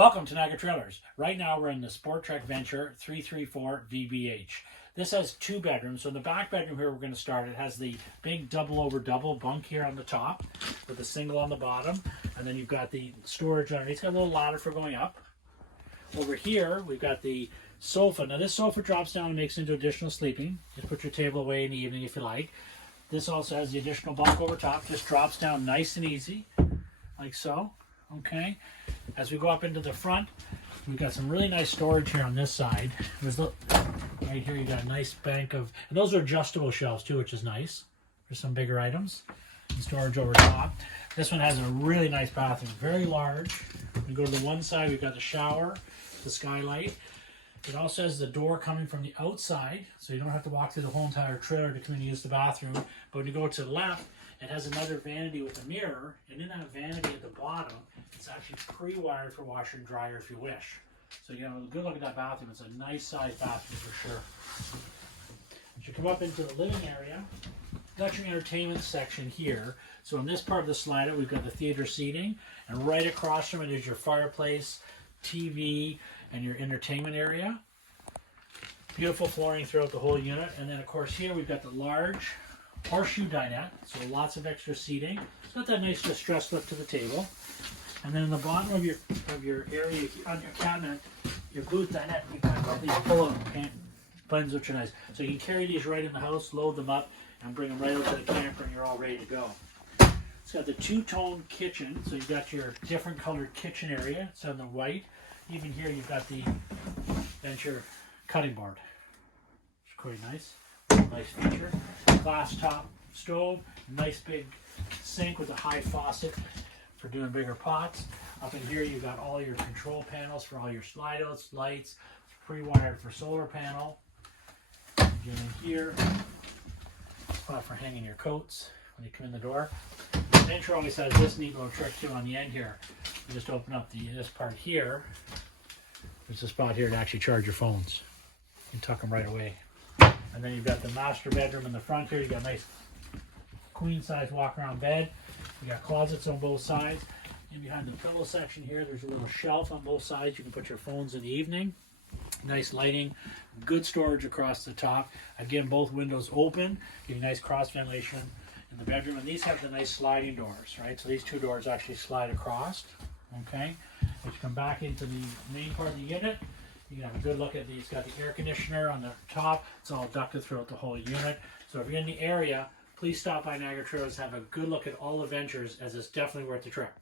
Welcome to Niagara Trailers. Right now we're in the SportTrek Venture 334 VBH. This has two bedrooms. So in the back bedroom here we're going to start. It has the big double over double bunk here on the top with a single on the bottom. And then you've got the storage underneath. It's got a little ladder for going up. Over here we've got the sofa. Now this sofa drops down and makes into additional sleeping. Just put your table away in the evening if you like. This also has the additional bunk over top. Just drops down nice and easy, like so. Okay, as we go up into the front, we've got some really nice storage here on this side. Right here you got a nice bank of, and those are adjustable shelves too, which is nice for some bigger items. And storage over top. This one has a really nice bathroom, very large. We go to the one side, we've got the shower, the skylight. It also has the door coming from the outside, so you don't have to walk through the whole entire trailer to come in and use the bathroom. But when you go to the left, it has another vanity with a mirror, and in that vanity at the bottom, it's actually pre-wired for washer and dryer if you wish. So you have a good look at that bathroom. It's a nice sized bathroom for sure. As you come up into the living area, got your entertainment section here. So in this part of the slider, we've got the theater seating, and right across from it is your fireplace, TV, and your entertainment area. Beautiful flooring throughout the whole unit. And then of course here we've got the large horseshoe dinette, so lots of extra seating. It's got that nice distressed look to the table. And then in the bottom of your area on your cabinet, your booth dinette, you've got these pull-out buttons, which are nice. So you can carry these right in the house, load them up, and bring them right out to the camper, and you're all ready to go. It's got the two-tone kitchen, so you've got your different colored kitchen area. It's on the white. Even here you've got the Venture cutting board. It's quite nice. Nice feature. Glass top stove, nice big sink with a high faucet for doing bigger pots. Up in here you've got all your control panels for all your slide outs, lights. It's pre-wired for solar panel. Get in here, spot for hanging your coats when you come in the door. Venture always has this neat little trick too on the end here. You just open up this part here. There's a spot here to actually charge your phones. You can tuck them right away. And then you've got the master bedroom in the front here. You've got a nice queen size walk around bed. You got closets on both sides. And behind the pillow section here, there's a little shelf on both sides. You can put your phones in the evening. Nice lighting, good storage across the top. Again, both windows open, giving nice cross ventilation in the bedroom. And these have the nice sliding doors, right? So these two doors actually slide across, okay? As you come back into the main part of the unit, you can have a good look at these. It's got the air conditioner on the top. It's all ducted throughout the whole unit. So if you're in the area, please stop by Niagara Trailers, have a good look at all the ventures, as it's definitely worth the trip.